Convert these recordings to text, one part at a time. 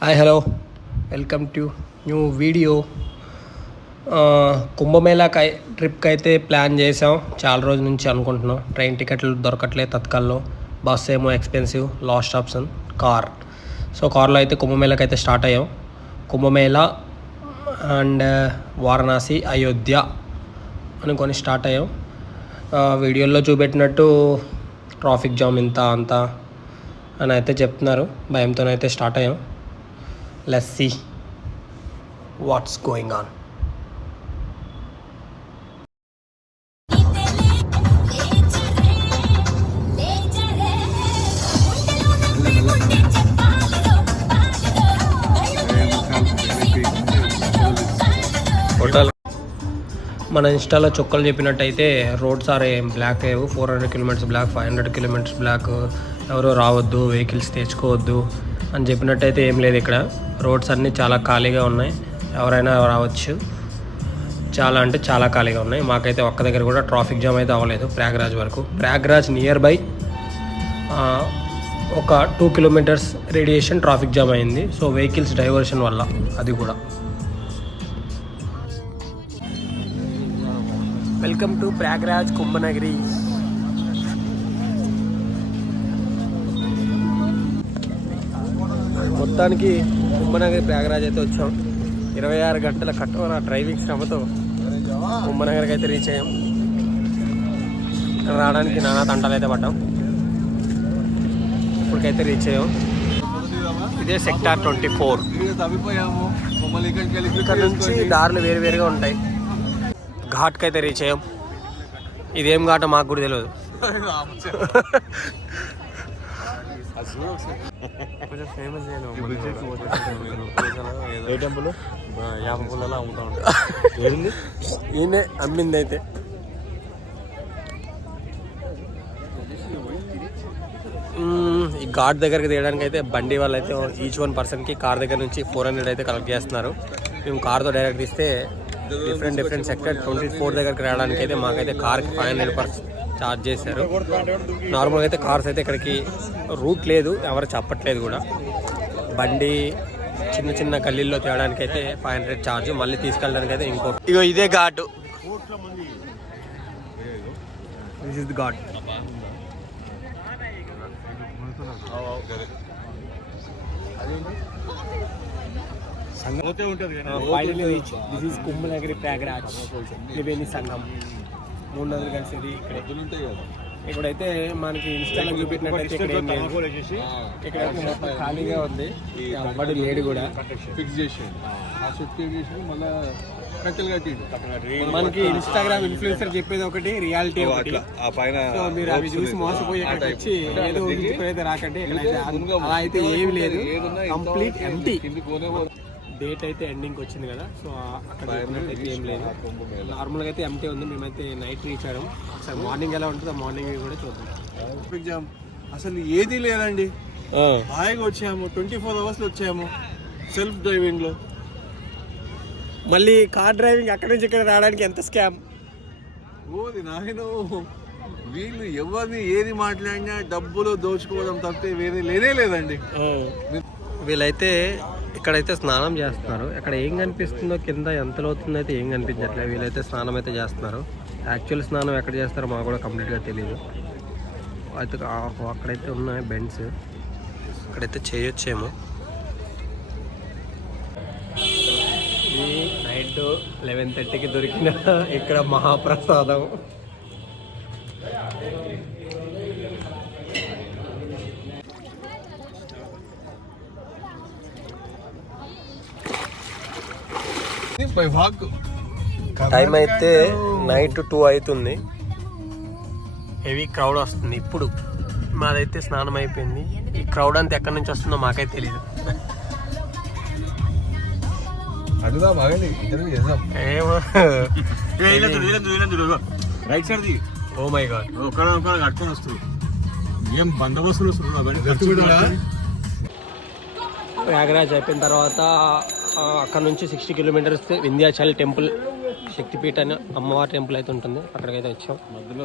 Hi hello welcome to new video. Kumbh Mela ట్రిప్కి అయితే plan చేసాం. చాలా రోజుల నుంచి అనుకుంటున్నాం. ట్రైన్ టికెట్లు దొరకట్లేదు తత్కాల్లో. బస్ ఏమో expensive, last option car. So కార్లో అయితే కుంభమేళాకి అయితే స్టార్ట్ అయ్యాం. కుంభమేళా అండ్ వారణాసి, అయోధ్య అనుకొని స్టార్ట్ అయ్యాం. వీడియోలో చూపెట్టినట్టు ట్రాఫిక్ జామ్ ఇంత అంత అని అయితే చెప్తున్నారు. భయంతోనైతే స్టార్ట్ అయ్యాం. Let's see what's going on. మన ఇన్స్టాలో చుక్కలు చెప్పినట్టయితే రోడ్స్ ఆర్ ఏం బ్లాక్ అయ్యావు. 400 కిలోమీటర్స్ బ్లాక్, 500 కిలోమీటర్స్ బ్లాక్. ఎవరో రావద్దు, వెహికల్స్ తెచ్చుకోవద్దు అని చెప్పినట్టయితే ఏం లేదు. ఇక్కడ రోడ్స్ అన్నీ చాలా ఖాళీగా ఉన్నాయి. ఎవరైనా రావచ్చు. చాలా అంటే చాలా ఖాళీగా ఉన్నాయి. మాకైతే ఒక్క దగ్గర కూడా ట్రాఫిక్ జామ్ అయితే అవ్వలేదు. ప్రయాగ్రాజ్ వరకు, ప్రయాగ్రాజ్ నియర్ బై ఒక 2 కిలోమీటర్స్ రేడియేషన్ ట్రాఫిక్ జామ్ అయింది. సో వెహికల్స్ డైవర్షన్ వల్ల అది కూడా. Welcome to Prayagraj Kumbhnagari. మొత్తానికి కుంభనగర్ ప్రయాగరాజ్ అయితే వచ్చాం. 26 గంటల కఠోర డ్రైవింగ్ శ్రమతో కుంభనగర్కి అయితే రీచ్ అయ్యాం. రావడానికి నానా తంటాలు అయితే పడ్డాం. ఇప్పటికైతే రీచ్ అయ్యాం. ఇదే సెక్టార్ 24. ఇక్కడ నుంచి దారులు వేరువేరుగా ఉంటాయి. ఘాట్కి అయితే రీచ్ అయ్యాం. ఇదేం ఘాటో మాకు కూడా తెలియదు. కొంచెం ఫేమస్ ఏ టెంపుల్ 50 పుల్లలో అమ్ముతా ఉంటాయి. ఈయనే అమ్మింది అయితే. ఈ ఘాట్ దగ్గరికి తీయడానికి అయితే బండి వాళ్ళు అయితే ఈచ్ వన్ పర్సన్కి కార్ దగ్గర నుంచి 400 అయితే కలెక్ట్ చేస్తున్నారు. మేము కార్తో డైరెక్ట్ తీస్తే డిఫరెంట్ సెక్టర్ 24 దగ్గరికి రావడానికి అయితే మాకైతే కార్కి 500 ఛార్జ్ చేశారు. నార్మల్గా అయితే కార్స్ అయితే ఇక్కడికి రూట్ లేదు, ఎవరు చెప్పట్లేదు కూడా. బండి చిన్న చిన్న గల్లీల్లో తేయడానికి అయితే 500 ఛార్జ్, మళ్ళీ తీసుకెళ్ళడానికి అయితే ఇంకో. ఇగో ఇదే ఘాటు. This is the ghat. This is Kumbhanagiri Prayagraj Triveni Sangam. 3 నదులు కలిసేది ఇక్కడ. ఇక్కడైతే మనకి ఇన్స్టాలో చూపెట్టినట్టయితే ఇక్కడైతే మొత్తం ఖాళీగా ఉంది. అవ్వడు లేడు కూడా. ఫిక్స్ చేసి మనకి ఇన్స్టాగ్రామ్ ఇన్ఫ్లుయెన్సర్ చెప్పేది ఒకటి, రియాలిటీ ఒకటి. సో మీరు అవి చూసి మోసపోయి అక్కడ వచ్చి ఏదో ఊహించుకునేది రాకండి. అలా అయితే ఏమి లేదు, కంప్లీట్ ఎంటీ. డేట్ అయితే ఎండింగ్కి వచ్చింది కదా, సో అక్కడ అయితే ఏం లేదు. నార్మల్గా అయితే ఎంటీ ఉంది. మేమైతే నైట్ రీచ్ అయ్యాం. ఒకసారి మార్నింగ్ ఎలా ఉంటుందో మార్నింగ్ కూడా చూద్దాం. అసలు ఏది లేదండి, హాయిగా వచ్చాము. 24 అవర్స్ వచ్చాము సెల్ఫ్ డ్రైవింగ్ లో. మళ్ళీ కార్ డ్రైవింగ్ అక్కడి నుంచి ఇక్కడ రావడానికి ఎంత స్కామ్. ఓది నాయన, వీళ్ళు ఎవరిని ఏది మాట్లాడినా డబ్బులు దోచుకోవడం తప్పితే వేరే లేనే లేదండి. వీళ్ళైతే ఇక్కడైతే స్నానం చేస్తున్నారు. అక్కడ ఏం కనిపిస్తుందో కింద ఎంత లోతుందో అయితే ఏం కనిపించట్లేదు. వీళ్ళైతే స్నానం అయితే చేస్తున్నారు. యాక్చువల్ స్నానం ఎక్కడ చేస్తారో మాకు కూడా కంప్లీట్గా తెలియదు. అయితే అక్కడైతే ఉన్నాయి బెండ్స్, అక్కడైతే చేయొచ్చేమో. ఇది నైట్ 11:30కి దొరికిన ఇక్కడ మహాప్రసాదం. టైం అయితే నైట్ 2 అవుతుంది. హెవీ క్రౌడ్ వస్తుంది. ఇప్పుడు మాదైతే స్నానం అయిపోయింది. ఈ క్రౌడ్ అంతా ఎక్కడి నుంచి వస్తుందో మాకైతే తెలియదు. ఓ మై గాడ్, కట్టుకొని వస్తుంది. ఏం బందోబస్తులు వస్తుంది. ప్రయాగరాజ్ అయిపోయిన తర్వాత అక్కడ నుంచి 60 కిలోమీటర్స్ వింధ్యాచల్ టెంపుల్, శక్తిపీఠ అని అమ్మవారి టెంపుల్ అయితే ఉంటుంది. అక్కడికైతే వచ్చాం. మధ్యలో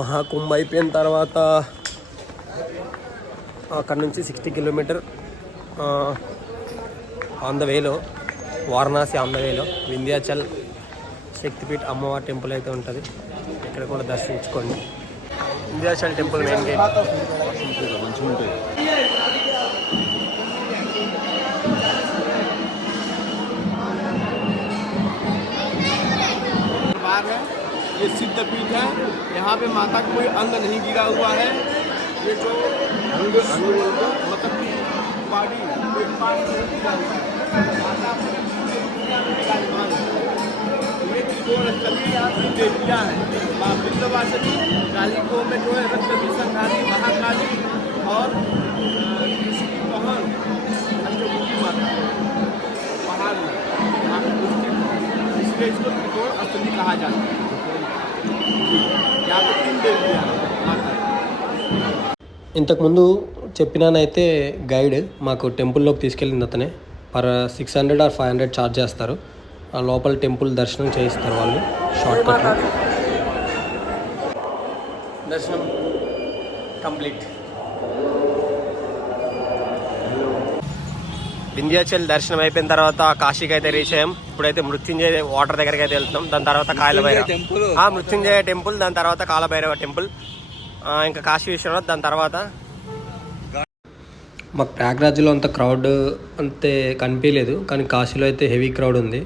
మహాకుంభ అయిపోయిన తర్వాత అక్కడ నుంచి 60 కిలోమీటర్ ఆన్ ద వేలో, వారణాసి ఆన్ ద వేలో వింధ్యాచల్ శక్తిపీఠ్ అమ్మవారి టెంపుల్ అయితే ఉంటుంది. ఇక్కడ కూడా దర్శించుకోండి. Vindhyachal temple main gate. ये सिद्ध पीठ है, यहाँ पे माता का कोई अंग नहीं गिरा हुआ है। ये जो मतलब कि बॉडी कोई पार्ट नहीं गिरा हुआ है। माता ये त्रिकोण स्थली देवियाँ है, माँ विंध्यवासिनी, काली को में जो है रक्त विसंहारी महाकाली और ऋषि की बहन अष्टमुखी माता पहाड़ में यहाँ पे उपस्थित है, इसलिए इसको त्रिकोण स्थली कहा जाता है। ఇంతకుముందు చెప్పినానైతే గైడ్ మాకు టెంపుల్లోకి తీసుకెళ్ళింది అతనే. పర్ 600 or 500 ఛార్జ్ చేస్తారు. ఆ లోపల టెంపుల్ దర్శనం చేయిస్తారు వాళ్ళు షార్ట్ కట్లో. దర్శనం కంప్లీట్. వింధ్యాచల్ దర్శనం అయిపోయిన తర్వాత కాశీకి అయితే రీచ్ అయ్యాం. ఇప్పుడైతే మృత్యుంజయ వాటర్ దగ్గరికి అయితే వెళ్తున్నాం. దాని తర్వాత కాలభైరవ మృత్యుంజయ టెంపుల్, దాని తర్వాత కాలభైరవ టెంపుల్, ఇంకా కాశీ విశ్వనాథ్, దాని తర్వాత మాకు ప్రయాగ్రాజ్లో అంత క్రౌడ్ అంతే కనిపించలేదు, కానీ కాశీలో అయితే హెవీ క్రౌడ్ ఉంది.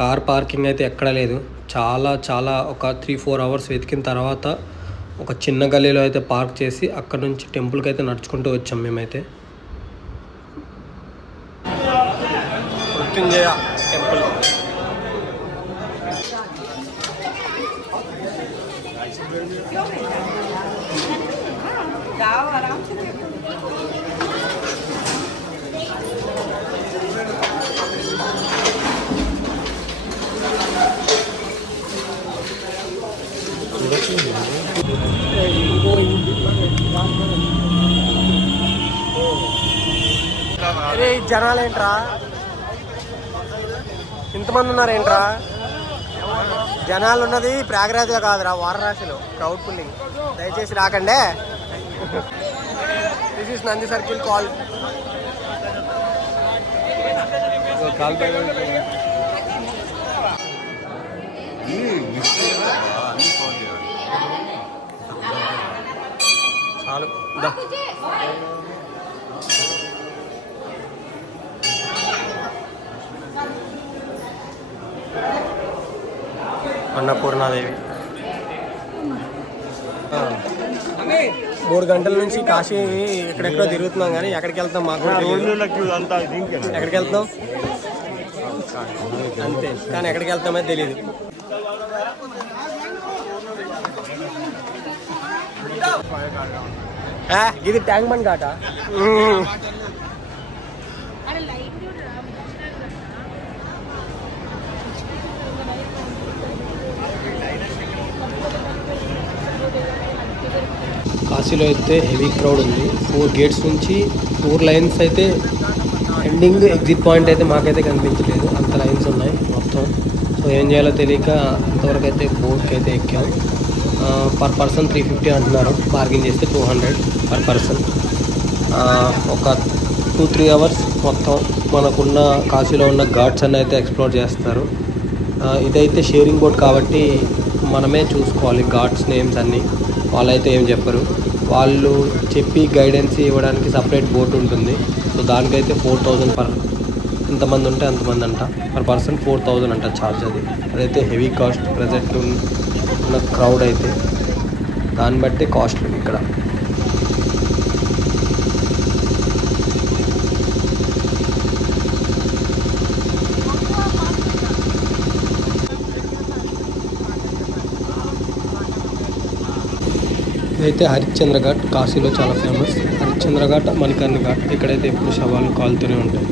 కార్ పార్కింగ్ అయితే ఎక్కడ లేదు. చాలా ఒక 3-4 అవర్స్ వెతికిన తర్వాత ఒక చిన్న గల్లీలో అయితే పార్క్ చేసి అక్కడ నుంచి టెంపుల్కి అయితే నడుచుకుంటూ వచ్చాం మేమైతే. మృత్యుంజయ టెంపుల్. అరే జనాలేంట్రా ఇంతమంది ఉన్నారేంట్రా? జనాలు ఉన్నది ప్రయాగరాజ్లో కాదురా, వారణాసిలో. Crowd pulling. దయచేసి రాకండే. దిస్ ఇస్ నంది సర్కిల్ కాల్. చాలు. అన్నపూర్ణాదేవి. 3 గంటల నుంచి కాశీ ఎక్కడెక్కడో తిరుగుతున్నాం, కానీ ఎక్కడికి వెళ్తాం మాకు ఎక్కడికి వెళ్తాం అంతే, కానీ ఎక్కడికి వెళ్తామో తెలియదు. ఇది ట్యాంక్ బండ్ ఘాటా? కాశీలో అయితే హెవీ క్రౌడ్ ఉంది. 4 గేట్స్ నుంచి 4 లైన్స్ అయితే ఎండింగ్ ఎగ్జిట్ పాయింట్ అయితే మాకైతే కనిపించలేదు, అంత లైన్స్ ఉన్నాయి మొత్తం. సో ఏం చేయాలో తెలియక ఇంతవరకు అయితే బోట్కి అయితే ఎక్కాం. పర్ పర్సన్ 350 అంటున్నారు, బార్గెన్ చేస్తే 200 పర్ పర్సన్. ఒక 2-3 అవర్స్ మొత్తం మనకున్న కాశీలో ఉన్న ఘాట్స్ అన్నీ అయితే ఎక్స్ప్లోర్ చేస్తారు. ఇదైతే షేరింగ్ బోట్ కాబట్టి మనమే చూసుకోవాలి ఘాట్స్ నేమ్స్ అన్నీ. వాళ్ళైతే ఏం చెప్పరు, వాళ్ళు చెప్పి గైడెన్స్ ఇవ్వడానికి సపరేట్ బోట్ ఉంటుంది. సో దానికైతే 4000 పర్, ఎంతమంది ఉంటే అంతమంది అంట, పర్ పర్సన్ 4000 అంట ఛార్జ్. అదైతే హెవీ కాస్ట్. ప్రజెంట్ ఉన్న క్రౌడ్ అయితే దాన్ని బట్టి కాస్ట్ ఇక్కడ. ఇదైతే హరిశ్చంద్ర ఘాట్, కాశీలో చాలా ఫేమస్. హరిశ్చంద్ర ఘాట్, మణికర్ణి ఘాట్, ఇక్కడైతే ఎప్పుడు శవాలు కాలుతూనే ఉంటాయి.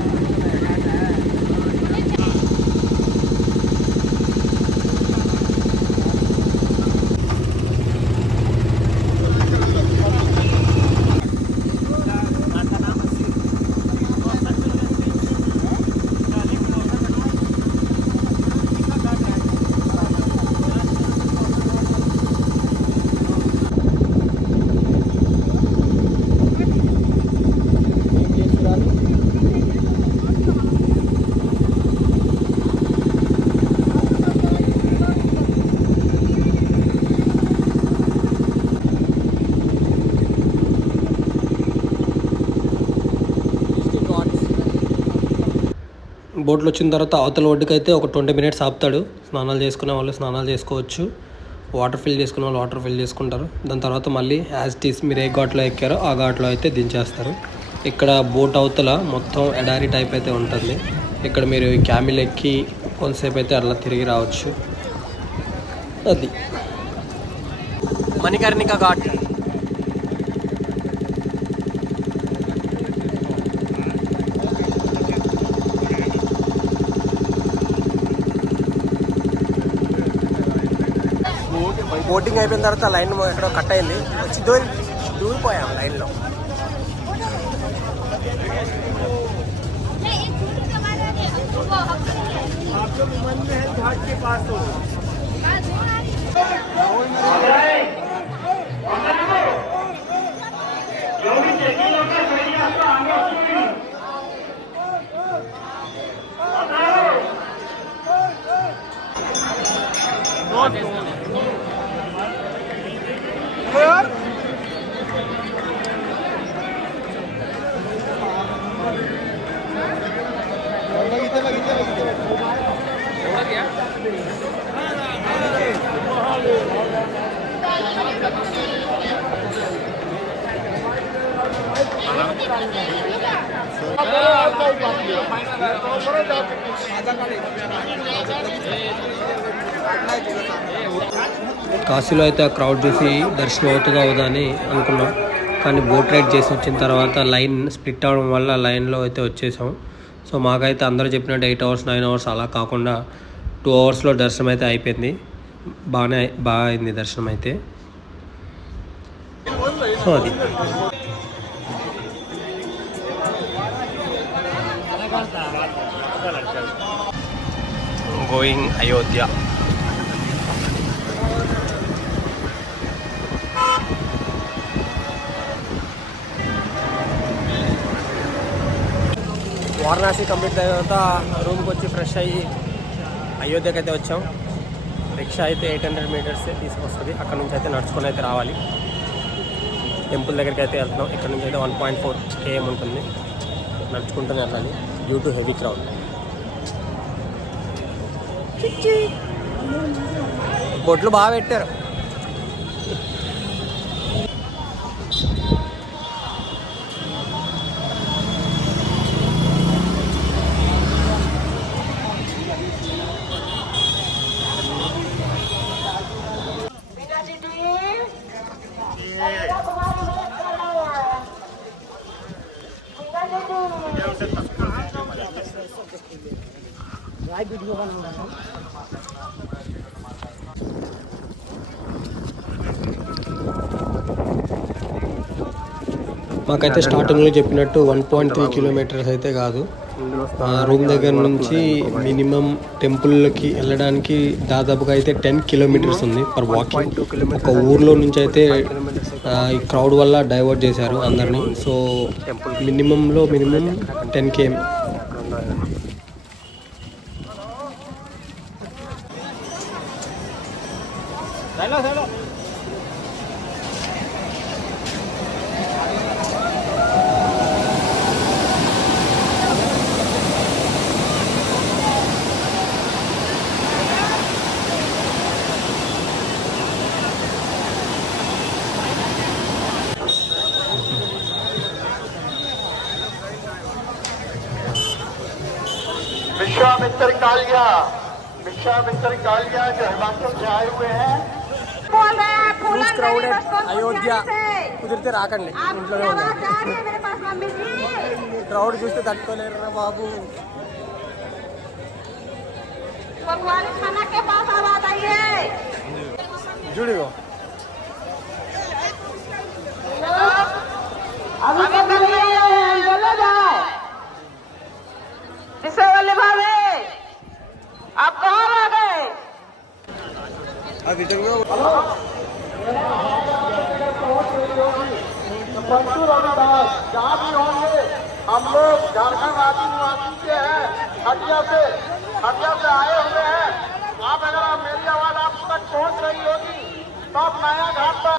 బోట్లో వచ్చిన తర్వాత అవతల ఒడ్డుకి అయితే ఒక 20 మినిట్స్ ఆపుతాడు. స్నానాలు చేసుకునే వాళ్ళు స్నానాలు చేసుకోవచ్చు, వాటర్ ఫిల్ చేసుకునే వాళ్ళు వాటర్ ఫిల్ చేసుకుంటారు. దాని తర్వాత మళ్ళీ యాజ్ టీస్ మీరు ఏ ఘాట్లో ఎక్కారో ఆ ఘాట్లో అయితే దించేస్తారు. ఇక్కడ బోట్ అవతల మొత్తం ఎడారి టైప్ అయితే ఉంటుంది. ఇక్కడ మీరు క్యామిల్ ఎక్కి కొంతసేపు అయితే అట్లా తిరిగి రావచ్చు. అది మణికర్ణిక ఘాట్. బోటింగ్ అయిపోయిన తర్వాత లైన్ ఎక్కడో కట్ అయింది, వచ్చి దూరిపోయాం లైన్లో. కాశీలో అయితే ఆ క్రౌడ్ చూసి దర్శనం అవుతుందా అవుదా అని అనుకున్నాం, కానీ బోట్ రైడ్ చేసి వచ్చిన తర్వాత లైన్ స్ప్లిట్ అవ్వడం వల్ల లైన్లో అయితే వచ్చేసాం. సో మాకైతే అందరూ చెప్పినట్టు 8 అవర్స్ 9 అవర్స్ అలా కాకుండా 2 అవర్స్లో దర్శనం అయితే అయిపోయింది. బాగా అయింది దర్శనం అయితే. సో అది గోయింగ్ అయోధ్య. వారణాసి కంప్లీట్ అయిన తర్వాత రూమ్కి వచ్చి ఫ్రెష్ అయ్యి అయోధ్యకి అయితే వచ్చాం. రిక్షా అయితే 800 మీటర్స్ తీసుకొస్తుంది. అక్కడ నుంచి అయితే నడుచుకొని అయితే రావాలి. టెంపుల్ దగ్గరికి అయితే వెళ్తున్నాం. ఇక్కడ నుంచి అయితే 1.4 km ఉంటుంది, నడుచుకుంటూనే వెళ్ళాలి డ్యూ టు హెవీ క్రౌడ్. బొట్లు బాగా పెట్టారు. మాకైతే స్టార్టింగ్లో చెప్పినట్టు 1.3 కిలోమీటర్స్ అయితే కాదు. రూమ్ దగ్గర నుంచి మినిమం టెంపుల్కి వెళ్ళడానికి దాదాపుగా అయితే 10 కిలోమీటర్స్ ఉంది పర్ వాకింగ్. ఒక ఊర్లో నుంచి అయితే ఈ క్రౌడ్ వల్ల డైవర్ట్ చేశారు అందరినీ. So minimum 10 km. Vishwamitra Kaliya जो हिमाचल से आए हुए हैं. అయోధ్య కుదిరితే రాకండి, ఇంట్లోనే ఉండండి. క్రౌడ్ చూస్తే తట్టుకోలేరు బాబు. జుడిగో आप कहाँ आ गए? जहाँ भी होंगे हम लोग झारखंड आदि निवासी के हैं, हटिया से आए हुए हैं. आप अगर मेरी आवाज आप तक पहुँच रही होगी तो आप नया घाट पर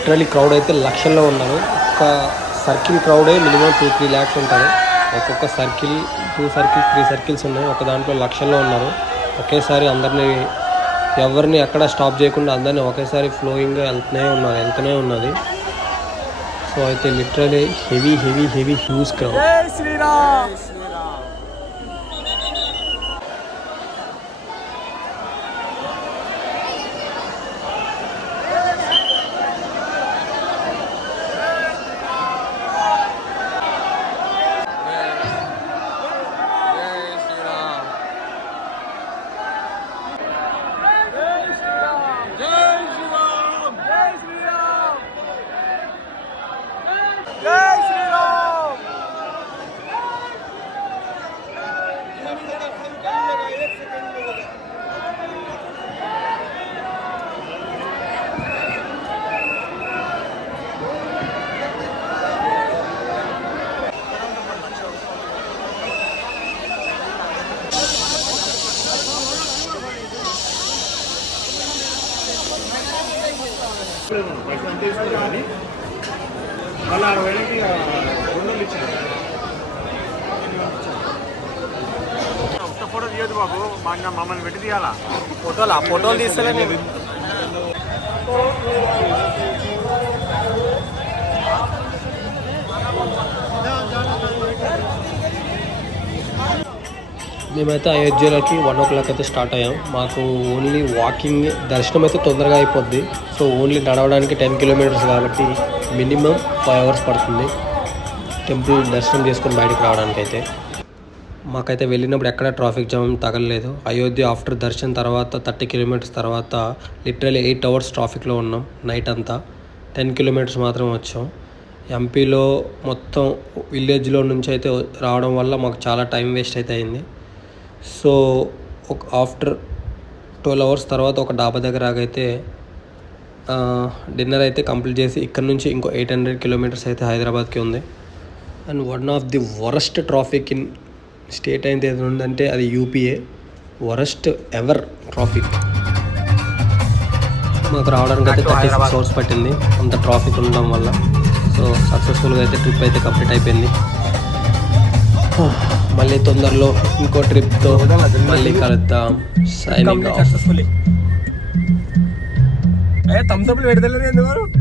లిటరలీ క్రౌడ్ అయితే లక్షల్లో ఉన్నారు. ఒక సర్కిల్ క్రౌడే మినిమం 2-3 lakhs ఉంటారు. ఒక్కొక్క సర్కిల్ 2 సర్కిల్స్ 3 సర్కిల్స్ ఉన్నాయి. ఒక దాంట్లో లక్షల్లో ఉన్నారు. ఒకేసారి అందరినీ ఎవరిని ఎక్కడ స్టాప్ చేయకుండా అందరినీ ఒకేసారి ఫ్లోయింగ్గా వెళ్తూనే ఉన్నది. సో అయితే literally heavy huge crowd. Photo తీయదు బాబు, మమ్మల్ని పెట్టి తీయాలా? ఫోటోలు తీస్తలే నేను. మేమైతే అయోధ్యలోకి 1 o'clock అయితే స్టార్ట్ అయ్యాం. మాకు ఓన్లీ వాకింగ్ దర్శనం అయితే తొందరగా అయిపోద్ది. సో ఓన్లీ నడవడానికి 10 kilometers కాబట్టి మినిమం 5 hours పడుతుంది టెంపుల్ దర్శనం చేసుకొని బయటకు రావడానికి. అయితే మాకైతే వెళ్ళినప్పుడు ఎక్కడ ట్రాఫిక్ జామ్ తగలలేదు. అయోధ్య ఆఫ్టర్ దర్శనం తర్వాత 30 kilometers తర్వాత లిటరలీ 8 hours ట్రాఫిక్లో ఉన్నాం. నైట్ అంతా 10 kilometers మాత్రమే వచ్చాం. ఎంపీలో మొత్తం విలేజ్లో నుంచి అయితే రావడం వల్ల మాకు చాలా టైం వేస్ట్ అయితే అయింది. సో ఆఫ్టర్ 12 hours తర్వాత ఒక డాబా దగ్గర ఆగైతే డిన్నర్ అయితే కంప్లీట్ చేసి ఇక్కడ నుంచి ఇంకో 800 kilometers అయితే హైదరాబాద్కి ఉంది. And one of the worst traffic in state అయితే ఏది ఉందంటే అది యూపీఏ. Worst ever traffic. మాకు రావడానికి అయితే 36 hours పట్టింది అంత ట్రాఫిక్ ఉండడం వల్ల. సో సక్సెస్ఫుల్గా అయితే ట్రిప్ అయితే కంప్లీట్ అయిపోయింది. మళ్ళీ తొందరలో ఇంకో ట్రిప్తో మళ్ళీ కలుద్దాం. Signing off. థమ్స్ అప్ పెడతలేరు ఎందుకు?